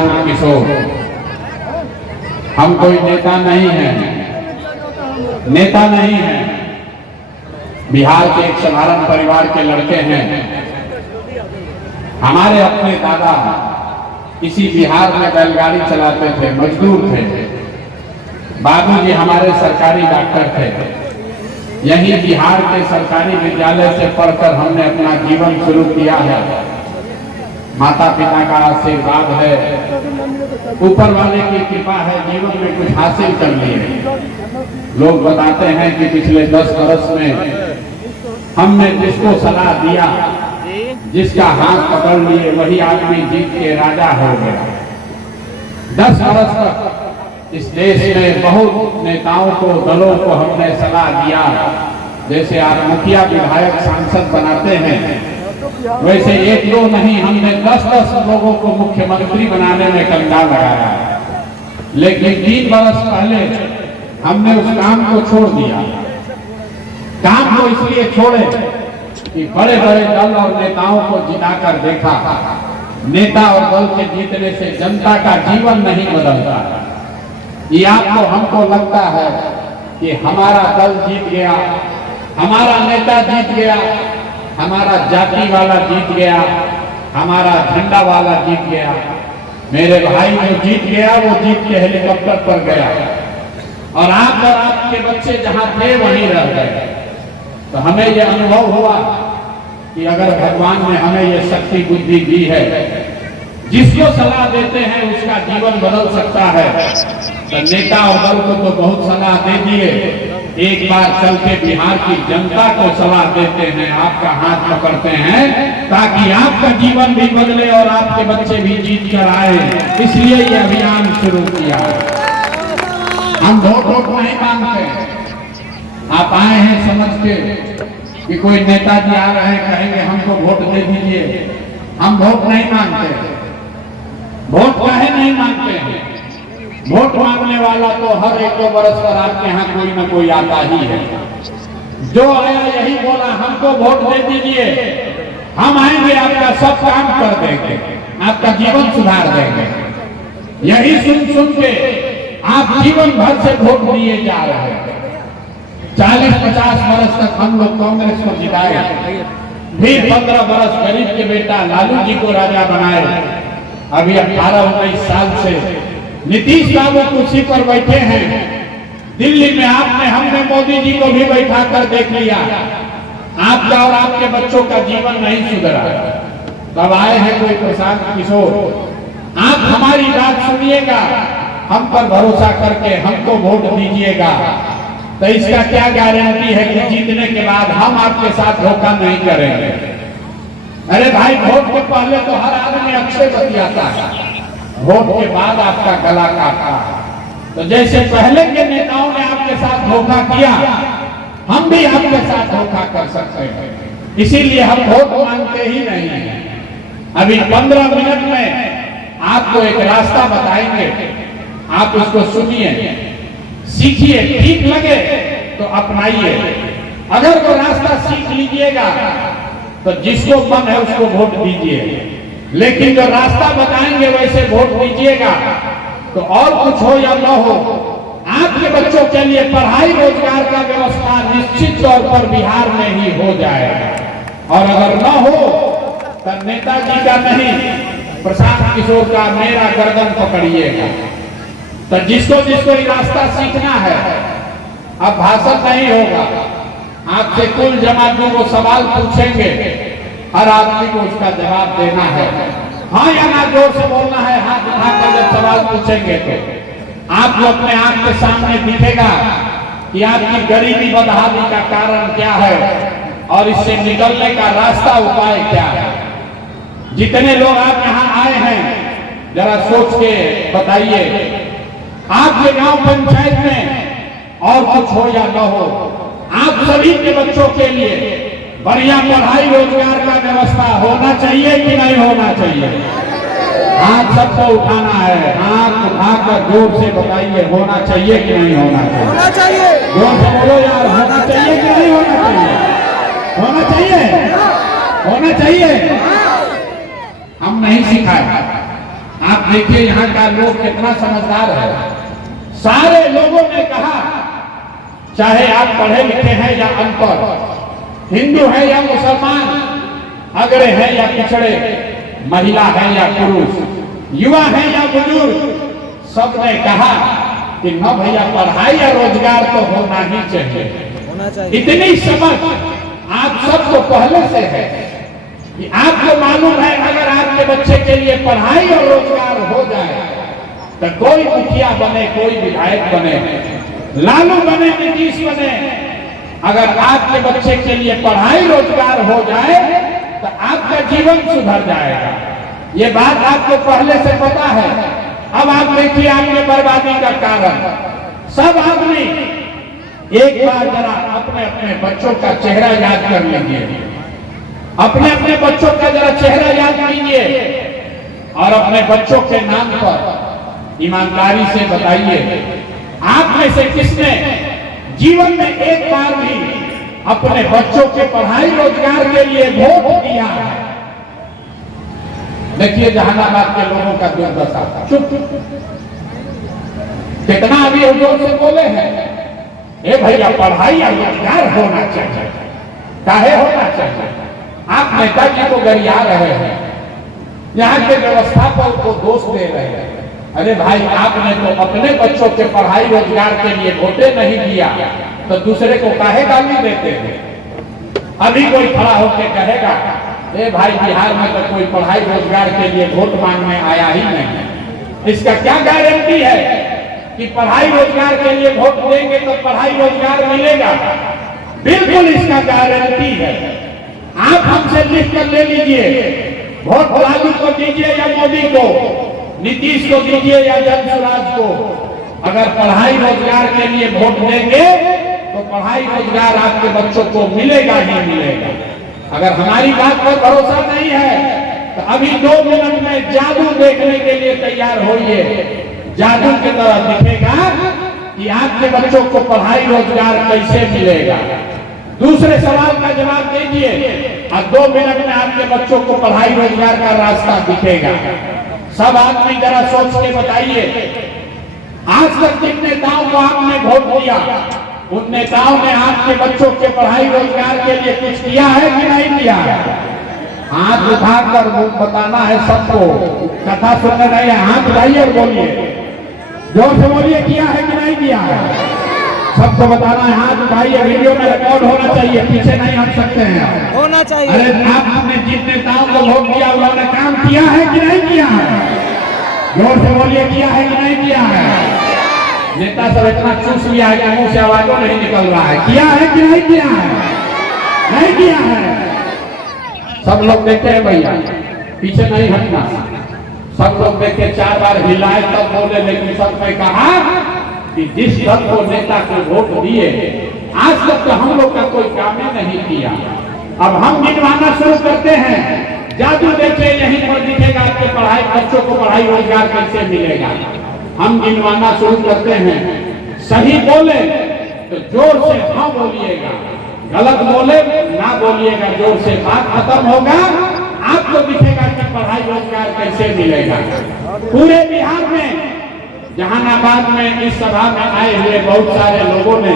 प्रशांत किशोर, हम कोई नेता नहीं है, नेता नहीं है। बिहार के एक साधारण परिवार के लड़के हैं। हमारे अपने दादा इसी बिहार में बैलगाड़ी चलाते थे, मजदूर थे। बाबूजी हमारे सरकारी डॉक्टर थे। यही बिहार के सरकारी विद्यालय से पढ़कर हमने अपना जीवन शुरू किया है। माता पिता का आशीर्वाद है, ऊपर वाले की कृपा है, जीवन में कुछ हासिल कर लिए। लोग बताते हैं कि पिछले 10 वर्ष में हमने जिसको सलाह दिया, जिसका हाथ पकड़ लिए, वही आदमी जीत के राजा हो गया। 10 वर्ष तक इस देश में बहुत नेताओं को, दलों को हमने सलाह दिया। जैसे आप मुखिया, विधायक, सांसद बनाते हैं, वैसे 1-2 नहीं, हमने 10-10 लोगों को मुख्यमंत्री बनाने में कंधा लगाया। लेकिन 3 वर्ष पहले हमने उस काम को छोड़ दिया। काम को इसलिए छोड़े कि बड़े बड़े दल और नेताओं को जिताकर देखा। नेता और दल के जीतने से जनता का जीवन नहीं बदलता। ये आपको हमको लगता है कि हमारा दल जीत गया, हमारा नेता जीत गया, हमारा जाति वाला जीत गया, हमारा झंडा वाला जीत गया। मेरे भाई जो जीत गया वो जीत के हेलीकॉप्टर पर गया, और आप और आपके बच्चे जहां थे वहीं रह गए। तो हमें यह अनुभव हुआ कि अगर भगवान ने हमें यह शक्ति बुद्धि दी है, जिसको सलाह देते हैं उसका जीवन बदल सकता है। तो नेता और दल को तो बहुत सलाह दे दिए, एक बार चल के बिहार की जनता को सलाह देते हैं, आपका हाथ पकड़ते हैं, ताकि आपका जीवन भी बदले और आपके बच्चे भी जीत कर आए। इसलिए ये अभियान शुरू किया। हम वोट नहीं मांगते। आप आए हैं समझ के कि कोई नेताजी आ रहे हैं, कहेंगे हमको वोट दे दीजिए। हम वोट नहीं मांगते। वोट काहे नहीं मांगते हैं? वोट मांगने वाला तो हर 1-2 वर्ष पर आपके यहाँ कोई न कोई आता ही है। जो आया यही बोला हमको वोट दे दीजिए, हम आएंगे, आपका सब काम कर देंगे, आपका जीवन सुधार देंगे। यही सुन के आप जीवन भर से वोट दिए जा रहे हैं। 40-50 वर्ष तक हम लोग कांग्रेस को जिताए, फिर 15 वर्ष गरीब के बेटा लालू जी को राजा बनाए। अभी 18-19 साल से नीतीश बाबू कुर्सी पर बैठे हैं। दिल्ली में हमने मोदी जी को भी बैठा कर देख लिया। आपका और आपके बच्चों का जीवन नहीं सुधरा। तब आए हैं कोई प्रशांत किशोर। आप हमारी बात सुनिएगा, हम पर भरोसा करके हमको वोट दीजिएगा। तो इसका क्या गारंटी है कि जीतने के बाद हम आपके साथ धोखा नहीं करेंगे? अरे भाई, वोट के पहले तो हर आदमी अच्छे बतियाता है, वोट के बाद आपका गला काटा। तो जैसे पहले के नेताओं ने आपके साथ धोखा किया, हम भी आपके साथ धोखा कर सकते हैं। इसीलिए हम वोट मांगते ही नहीं हैं। अभी 15 मिनट में आपको एक रास्ता बताएंगे, आप उसको सुनिए, सीखिए, ठीक लगे तो अपनाइए। अगर वो रास्ता सीख लीजिएगा तो जिसको मन है उसको वोट दीजिए, लेकिन जो रास्ता बताएंगे वैसे वोट दीजिएगा। तो और कुछ हो या न हो, आपके बच्चों के लिए पढ़ाई रोजगार का व्यवस्था निश्चित तौर पर बिहार में ही हो जाएगा। और अगर न हो तो नेताजी का नहीं, प्रशांत किशोर का, मेरा गर्दन पकड़िएगा। तो जिसको ये रास्ता सीखना है, अब भाषण नहीं होगा, आपसे कुल जमात को सवाल पूछेंगे, हर आदमी को उसका जवाब देना है। हाँ या ना जोर से बोलना है, हाथ उठाकर जब सवाल पूछेंगे तो आपको अपने आंख के सामने दिखेगा कि आपकी गरीबी बदहाली का कारण क्या है और इससे निकलने का रास्ता, उपाय क्या है। जितने लोग आप यहाँ आए हैं, जरा सोच के बताइए, आपके गांव पंचायत में और कुछ हो या न हो, आप सभी के बच्चों के लिए बढ़िया पढ़ाई रोजगार का व्यवस्था होना चाहिए कि नहीं होना चाहिए? हाथ सबको उठाना है, हाथ उठाकर जोर से बताइए, होना चाहिए कि नहीं होना चाहिए? होना चाहिए। जोर से बोलो यार, होना चाहिए कि नहीं होना चाहिए? होना चाहिए, होना चाहिए। हम नहीं सिखाए, आप देखिए यहाँ का लोग कितना समझदार है। सारे लोगों ने कहा, चाहे आप पढ़े लिखे हैं या अनपढ़, हिंदू है या मुसलमान, अगड़े हैं या पिछड़े, महिला है या पुरुष, युवा है या बुजुर्ग, सबने कहा कि न भैया पढ़ाई या रोजगार तो होना ही चाहिए। इतनी समझ आप सबको पहले से है कि आपको मालूम है अगर आपके बच्चे के लिए पढ़ाई और रोजगार हो जाए तो कोई मुखिया बने, कोई विधायक बने, लालू बने, नीतीश बने, अगर आपके बच्चे के लिए पढ़ाई रोजगार हो जाए तो आपका जीवन सुधर जाएगा। ये बात आपको पहले से पता है। अब आप देखिए आपके बर्बादी का कारण। सब आदमी एक बार जरा अपने अपने बच्चों का चेहरा याद कर लीजिए, अपने अपने बच्चों का जरा चेहरा याद कीजिए और अपने बच्चों के नाम पर ईमानदारी से बताइए, आप में से किसने जीवन में एक बार भी अपने बच्चों के पढ़ाई रोजगार के लिए वोट दिया है? देखिए जहानाबाद के लोगों का दुर्दशा। चुप, कितना अभी जोर से बोले हैं, ए भैया पढ़ाई और रोजगार होना चाहिए। काहे होना चाहिए? आप नेताजी को गरिया रहे हैं, यहाँ के व्यवस्थापक को दोष दे रहे हैं। अरे भाई आपने तो अपने बच्चों के पढ़ाई रोजगार के लिए वोटे नहीं दिया तो दूसरे को काहे गाली देते हैं? अभी कोई खड़ा होकर कहेगा ए भाई बिहार में तो कोई पढ़ाई रोजगार के लिए वोट मांगने आया ही नहीं। इसका क्या गारंटी है कि पढ़ाई रोजगार के लिए वोट देंगे तो पढ़ाई रोजगार मिलेगा? बिल्कुल इसका गारंटी है। आप हमसे लिख कर ले लीजिए, वोट लालू को दीजिए या मोदी को, नीतीश को दीजिए या जनसुराज को। अगर पढ़ाई रोजगार के लिए वोट देंगे तो पढ़ाई रोजगार आपके बच्चों को मिलेगा ही मिलेगा। अगर हमारी बात पर भरोसा नहीं है तो अभी 2 मिनट में जादू देखने के लिए तैयार होइए। जादू की तरह दिखेगा कि आपके बच्चों को पढ़ाई रोजगार कैसे मिलेगा। दूसरे सवाल का जवाब दीजिए और 2 मिनट में आपके बच्चों को पढ़ाई रोजगार का रास्ता दिखेगा। सब आदमी जरा सोच के बताइए, आज तक जिन नेताओं को आपने वोट दिया उन नेताओं ने आपके बच्चों के पढ़ाई रोजगार के लिए कुछ किया है कि नहीं किया है? हाथ उठाकर बताना है सबको। कथा सुनने रहे हैं, हाथ उठाइए और बोलिए, जोर से बोलिए, किया है कि नहीं किया है? सबको बताना है, हाथ उठाइए। वीडियो में रिकॉर्ड होना चाहिए, पीछे नहीं हट सकते हैं, होना चाहिए। अरे आपने जिन नेताओं को वोट दिया उन्होंने काम किया है कि नहीं किया है? जोर से बोलिए, किया है कि नहीं किया है? नेता सब इतना चूस लिया है कि मुंह से आवाजों नहीं निकल रहा है। किया है कि नहीं किया है? नहीं किया है। सब लोग देखे हैं भैया, पीछे नहीं हटना। सब लोग देखे, 4 बार हिलाए तब बोले, लेकिन सबने कहा कि जिस दल को नेता को वोट दिए आज तक तो हम लोग का कोई काम ही नहीं किया। अब हम गिनवाना शुरू करते हैं। जादू देखे, यहीं पर दिखेगा आपके पढ़ाई बच्चों को पढ़ाई रोजगार कैसे मिलेगा। हम गिनवाना शुरू करते हैं। सही बोले तो जोर से हाँ बोलिएगा, गलत बोले ना बोलिएगा, जोर से बात खत्म होगा। आपको दिखेगा कि पढ़ाई रोजगार कैसे मिलेगा। पूरे बिहार में, जहानाबाद में इस सभा में आए हुए बहुत सारे लोगों ने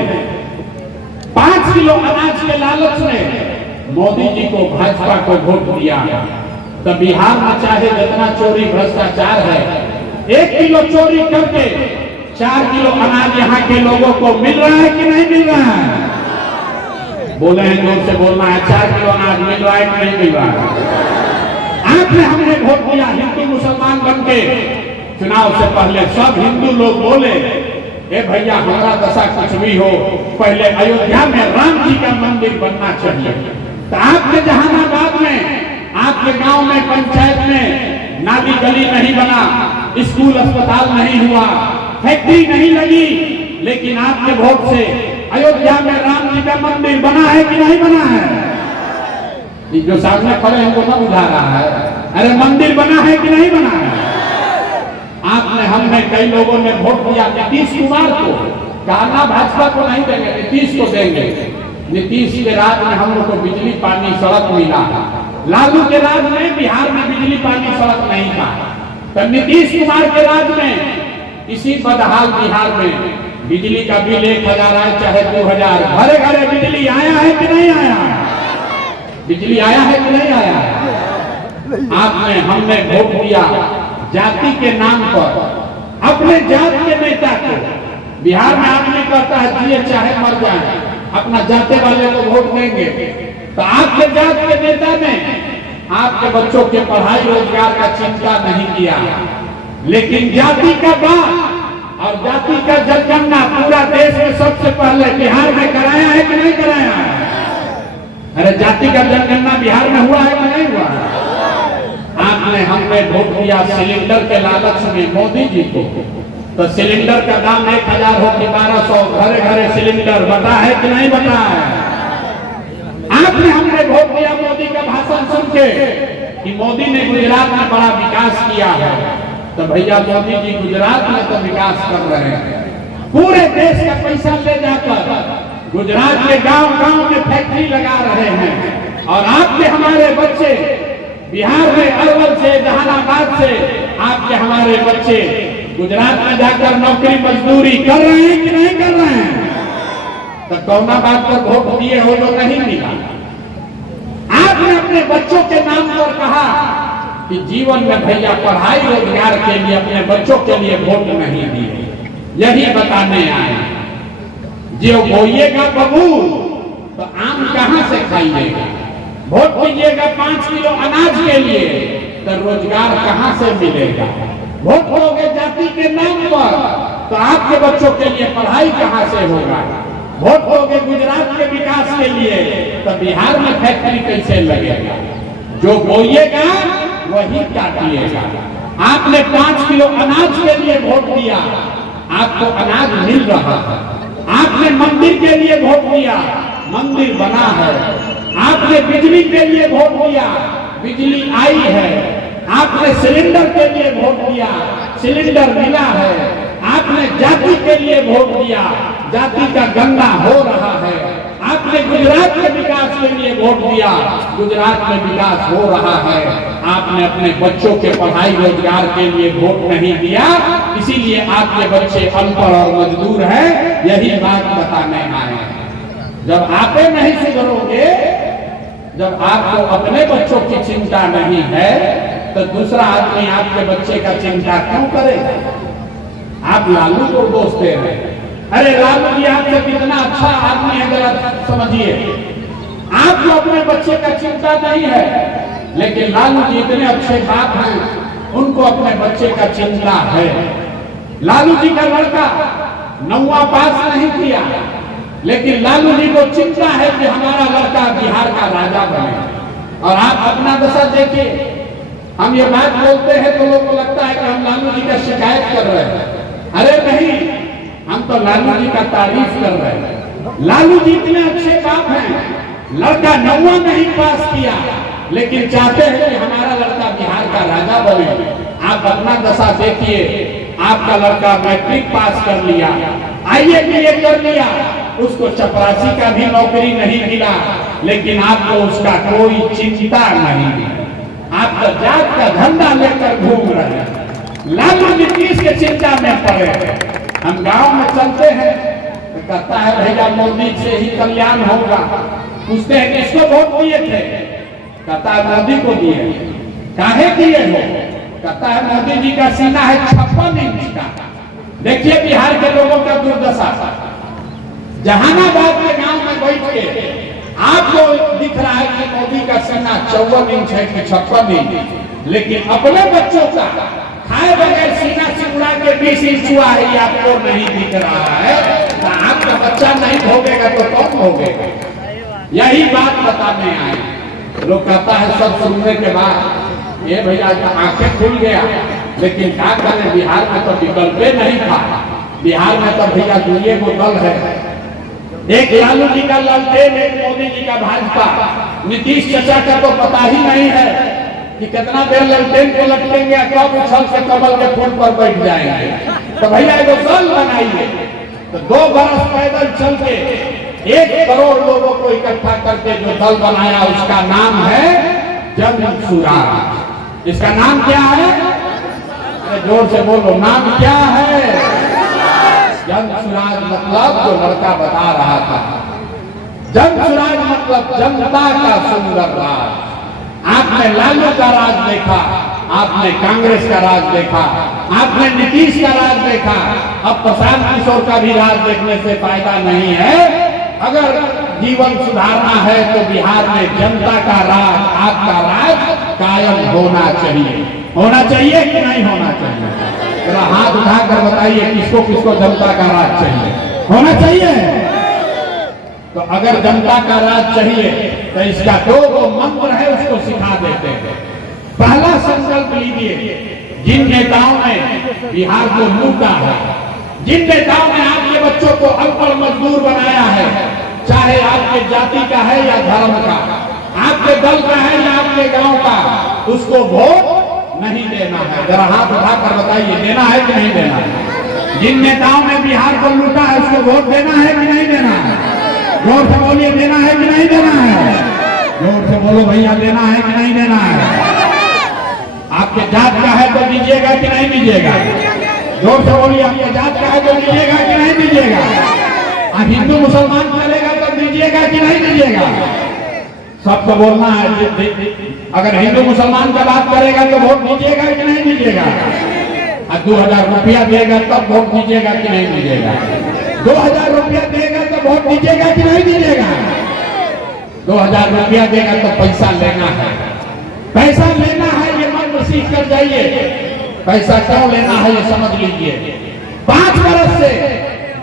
5 किलो अनाज के लालच में मोदी जी को, भाजपा को वोट दिया। तो बिहार में चाहे जितना चोरी भ्रष्टाचार है, 1 किलो चोरी करके 4 किलो अनाज यहाँ के लोगों को मिल रहा है कि नहीं मिल रहा है? बोले हैं, जोर से बोलना है। 4 किलो अनाज मिल रहा है कि नहीं मिल रहा है? आपने हमने वोट दिया हिंदू मुसलमान बनके। चुनाव से पहले सब हिंदू लोग बोले, ए भैया हमारा दशा कुछ भी हो, पहले अयोध्या में राम जी का मंदिर बनना चाहिए। तो आपके जहानाबाद में, आपके गांव में, पंचायत में नाली गली नहीं बना, स्कूल अस्पताल नहीं हुआ, फैक्ट्री नहीं लगी, लेकिन आपके वोट से अयोध्या में राम जी का मंदिर बना है कि नहीं बना है? जो सामने खड़े हैं वो ना बुझा रहा है। अरे मंदिर बना है कि नहीं बना है? आपने, हमने, कई लोगों ने वोट दिया नीतीश कुमार को। कहना भाजपा को नहीं देंगे, नीतीश को देंगे। नीतीश के राज में हम लोग को बिजली पानी सड़क मिला। लालू के राज में बिहार में बिजली पानी सड़क नहीं था। तो नीतीश कुमार के राज में इसी बदहाल बिहार में बिजली का बिल 1000 आए चाहे 2000, घरे घरे बिजली आया है कि नहीं आया? बिजली आया है कि नहीं आया? आपने हमने वोट दिया जाति के नाम पर, अपने जात के नेता को। बिहार में आदमी कहता है जिए चाहे मर जाए, अपना जाते वाले को वोट देंगे। तो आपके जात के नेता ने आपके बच्चों के पढ़ाई रोजगार का चिंता नहीं किया, लेकिन जाति का बात और जाति का जनगणना पूरा देश में सबसे पहले बिहार में कराया है कि नहीं कराया है? अरे जाति का जनगणना बिहार में हुआ है कि नहीं हुआ? आपने हमने वोट दिया सिलेंडर के लालच में मोदी जी को। तो सिलेंडर का दाम 1000 हो कि 1200, घरे घरे सिलेंडर बता है कि नहीं बता है? आपने हमने वोट दिया मोदी का भाषण सुन के कि मोदी ने गुजरात में बड़ा विकास किया है। तो भैया मोदी जी गुजरात में तो विकास कर रहे हैं, पूरे देश का पैसा ले जाकर गुजरात के गांव-गांव में फैक्ट्री लगा रहे हैं। और आपके हमारे बच्चे बिहार में अरवल से, जहानाबाद से आपके हमारे बच्चे गुजरात में जाकर नौकरी मजदूरी कर रहे हैं कि नहीं कर रहे हैं? तो कौना बात पर वोट दिए हो जो नहीं मिला? आपने अपने बच्चों के नाम पर कहा कि जीवन में भैया पढ़ाई रोजगार के लिए अपने बच्चों के लिए वोट नहीं दिए। यही बताने आए, जो बोइएगा बबूल तो आम कहां से खाइएगा? वोट दीजिएगा 5 किलो अनाज के लिए तो रोजगार कहां से मिलेगा? वोट दोगे जाति के नाम पर तो आपके बच्चों के लिए पढ़ाई कहां से होगा? वोट दोगे गुजरात के विकास के लिए तो बिहार में फैक्ट्री कैसे लगेगा? जो बोइएगा वही काटिएगा। आपने 5 किलो अनाज के लिए वोट दिया, आपको अनाज मिल रहा है। आपने मंदिर के लिए वोट दिया, मंदिर बना है। आपने बिजली के लिए वोट दिया, बिजली आई है। आपने सिलेंडर के लिए वोट दिया, सिलेंडर मिला है। आपने जाति के लिए वोट दिया, जाति का गंदा हो रहा है। आपने गुजरात के विकास के लिए वोट दिया, गुजरात में विकास हो रहा है। आपने अपने बच्चों के पढ़ाई रोजगार के लिए वोट नहीं दिया, इसीलिए आपके बच्चे अनपढ़ और मजदूर हैं। यही बात बताने आए हैं। जब आप नहीं सुधरोगे, जब आपको अपने बच्चों की चिंता नहीं है तो दूसरा आदमी आपके बच्चे का चिंता क्यों करेगा? आप लालू को दोष दे रहे हैं। अरे लालू जी आपसे कितना अच्छा आदमी है, गलत समझिए। आपको अपने बच्चे का चिंता नहीं है, लेकिन लालू जी इतने अच्छे बाप हैं, उनको अपने बच्चे का चिंता है। लालू जी का लड़का 9वां पास नहीं किया, लेकिन लालू जी को चिंता है कि हमारा लड़का बिहार का राजा बने। और आप अपना दशा देखिए, हम ये बात बोलते हैं तो लोगों को लगता है कि हम लालू जी का शिकायत कर रहे हैं। अरे नहीं, हम तो लालू जी का तारीफ कर रहे हैं। लालू जी इतने अच्छे बाप हैं, लड़का 9वां नहीं पास किया, लेकिन चाहते हैं कि हमारा लड़का बिहार का राजा बने। आप अपना दशा देखिए, आपका लड़का मैट्रिक पास कर लिया, IAS कर लिया, उसको चपरासी का भी नौकरी नहीं मिला, लेकिन आपको उसका कोई चिंता नहीं। आप तो जात का झंडा लेकर घूम रहे हैं। लालू नीतीश के चिंता में पड़े हैं। हम गांव में चलते हैं तो कहता है भैया मोदी से ही कल्याण होगा। पूछते हैं किसको वोट दिए थे? कहता है मोदी को दिए। काहे दिए हो? कहता है मोदी जी का सीना है 56 इंच का। देखिए बिहार के लोगों का दुर्दशा। जहानाबाद के गांव में बैठ के आपको दिख रहा है कि मोदी का सीना 54 इंच है कि 56 इंच, लेकिन अपने बच्चों का खाए बगैर सीना चिपड़ा के 20 इंच हुआ है, आपको नहीं दिख रहा है। तो आपका बच्चा नहीं भोगेगा तो कौन भोगेगा? यही बात बताने आए। लोग कहता है सब सुनने के बाद ये भैया आंखें खुल गया, लेकिन क्या करें, बिहार में तो विकल्प नहीं था। बिहार में तो भैया दुनिया को दल है, एक लालू जी का लालटेन, एक मोदी जी का भाजपा। नीतीश चाचा का तो पता ही नहीं है कि कितना देर लालटेन को लटकेंगे, कब उछल से कमल के फूल पर बैठ जाएंगे। तो भैया वो दल बनाइए, तो 2 बरस पैदल चल के 1 करोड़ लोगों को इकट्ठा करके जो दल बनाया, उसका नाम है जन सुराज। इसका नाम क्या है? जोर से बोलो, नाम क्या है? जन स्वराज मतलब जो लड़का बता रहा था, जन स्वराज मतलब जनता का सुंदर राज। आपने लालू का राज देखा, आपने कांग्रेस का राज देखा, आपने नीतीश का राज देखा, अब प्रशांत किशोर का भी राज देखने से फायदा नहीं है। अगर जीवन सुधारना है तो बिहार में जनता का राज, आपका राज कायम होना चाहिए। होना चाहिए कि नहीं होना चाहिए? जरा हाथ उठाकर बताइए किसको किसको जनता का राज चाहिए? होना चाहिए। तो अगर जनता का राज चाहिए तो इसका दो मंत्र है, उसको सिखा देते हैं। पहला संकल्प लीजिए, जिन नेताओं ने बिहार को लूटा है, जिन नेताओं ने आपके बच्चों को अनपढ़ मजदूर बनाया है, चाहे आपके जाति का है या धर्म का, आपके दल का है या आपके गांव का, उसको वोट नहीं देना है। जरा हाथ उठाकर बताइए, देना है कि नहीं देना है? जिन नेताओं ने बिहार को लूटा है उसको वोट देना है कि नहीं देना है? जोर से बोलिए, देना है कि नहीं देना है? जोर से बोलो भैया, देना है कि नहीं देना है? आपके जात का है तो दीजिएगा कि नहीं दीजिएगा? जोर से बोलिए, आपके जात का है तो दीजिएगा कि नहीं दीजिएगा? आप हिंदू मुसलमान चलेगा तो दीजिएगा कि नहीं दीजिएगा? सबको बोलना है। अगर हिंदू मुसलमान का बात करेगा तो वोट दीजिएगा कि नहीं दीजिएगा? 2000 रुपया देगा तब वोट दीजिएगा कि नहीं दीजिएगा? 2000 रुपया देगा तो वोट दीजिएगा कि नहीं दीजिएगा? 2000 रुपया देगा तो पैसा लेना है। पैसा लेना है ये मंत्र सीख कर जाइए। पैसा क्यों लेना है ये समझ लीजिए। 5 वर्ष से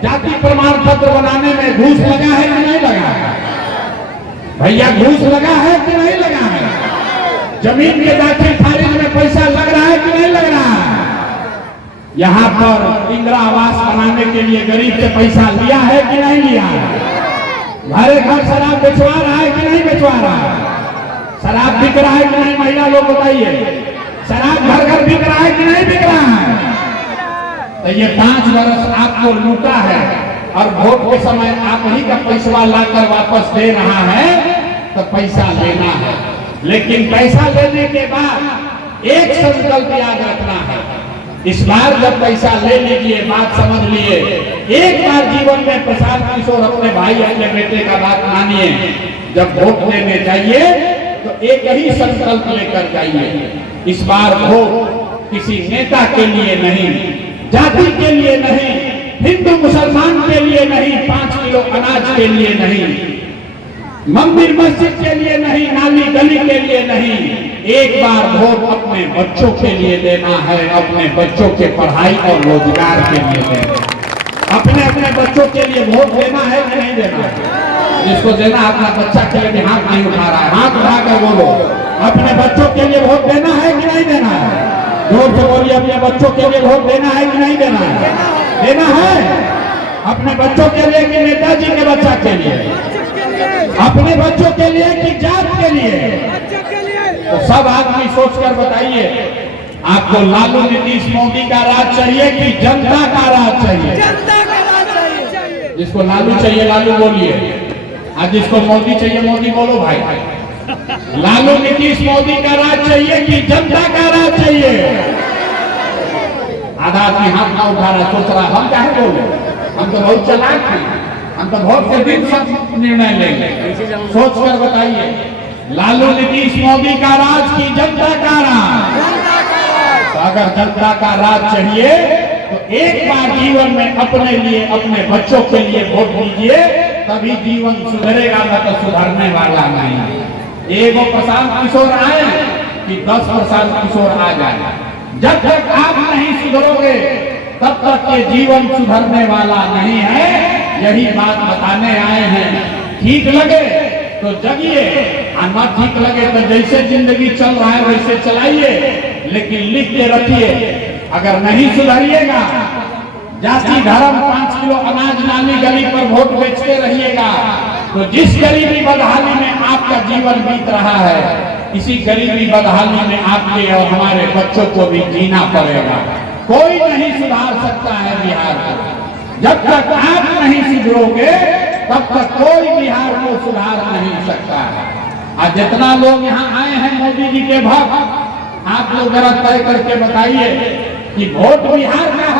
जाति प्रमाण पत्र बनाने में घूस लगा है कि नहीं लगा है? भैया घूस लगा है कि नहीं लगा है? जमीन के दाखिल खारिज में पैसा लग रहा है कि नहीं लग रहा है? यहाँ पर इंदिरा आवास बनाने के लिए गरीब से पैसा लिया है कि नहीं लिया है? घरे घर शराब बेचवा रहा है कि नहीं बेचवा रहा है? शराब बिक रहा है कि नहीं? महिला लोग बताइए, शराब घर घर बिक रहा है कि नहीं बिक रहा है? तो ये 5 वर्ष आपको लूटा है और वोट के समय आप ही का पैसा लाकर वापस दे रहा है, तो पैसा लेना है। लेकिन पैसा लेने के बाद एक संकल्प याद रखना है। इस बार जब पैसा ले लीजिए, बात समझ लिए, एक बार जीवन में प्रशांत किशोर अपने भाई अपने बेटे का बात मानिए। जब वोट देने जाइए तो एक ही संकल्प लेकर जाइए। इस बार वोट किसी नेता के लिए नहीं, जाति के लिए नहीं, हिंदू मुसलमान के लिए नहीं, 5 किलो अनाज के लिए नहीं, मंदिर मस्जिद के लिए नहीं, नाली गली के लिए नहीं, एक बार वोट अपने बच्चों के लिए देना है, अपने बच्चों के पढ़ाई और रोजगार के लिए देना है। अपने अपने बच्चों के लिए वोट देना है कि नहीं देना है? जिसको देना अपना बच्चा के लिए हाथ नहीं उठा रहा है, हाथ उठाकर बोलो, अपने बच्चों के लिए वोट देना है कि नहीं देना है? जोर से बोलिए, अपने बच्चों के लिए वोट देना है कि नहीं देना है? देना है। अपने बच्चों के लिए कि नेताजी के बच्चा के लिए? अपने बच्चों के लिए कि जात के लिए? तो सब आदमी सोचकर बताइए, आपको लालू नीतीश मोदी का राज चाहिए कि जनता का राज चाहिए? जनता का राज चाहिए। जिसको लालू चाहिए लालू बोलिए, और जिसको मोदी चाहिए मोदी बोलो भाई। लालू नीतीश मोदी का राज चाहिए कि जनता का राज चाहिए? आधा आदमी हाथ ना उठा रहा, सोच रहा हम क्या है बोले, हम तो बहुत चालाक हैं, हम तो बहुत से दिन सब निर्णय लेंगे। सोच कर बताइए, लालू नीतीश मोदी का राज की जनता का राज? तो अगर जनता का राज चाहिए तो एक बार जीवन में अपने लिए, अपने बच्चों के लिए वोट दीजिए, तभी जीवन सुधरेगा, न तो सुधरने वाला नहीं। एगो प्रशांत किशोर आए कि 10 प्रशांत किशोर आ जाए। जब तक आप नहीं सुधरोगे तब तक ये जीवन सुधरने वाला नहीं है। यही बात बताने आए हैं। ठीक लगे तो जगिए, न ठीक लगे तो जैसे जिंदगी चल रहा है वैसे चलाइए, लेकिन लिख के रखिए, अगर नहीं सुधरिएगा, जाति धर्म 5 किलो अनाज नाली गली पर वोट बेचते रहिएगा, तो जिस गरीबी बदहाली में आपका जीवन बीत रहा है, इसी गरीबी बदहाली में आपके और हमारे बच्चों को भी जीना पड़ेगा। कोई नहीं सुधार सकता है बिहार को। जब तक आप नहीं सुधरोगे तब तक कोई बिहार को सुधार नहीं सकता है। आज जितना लोग यहाँ आए हैं मोदी जी के भक्त, आप लोग जरा तय करके बताइए कि वोट बिहार का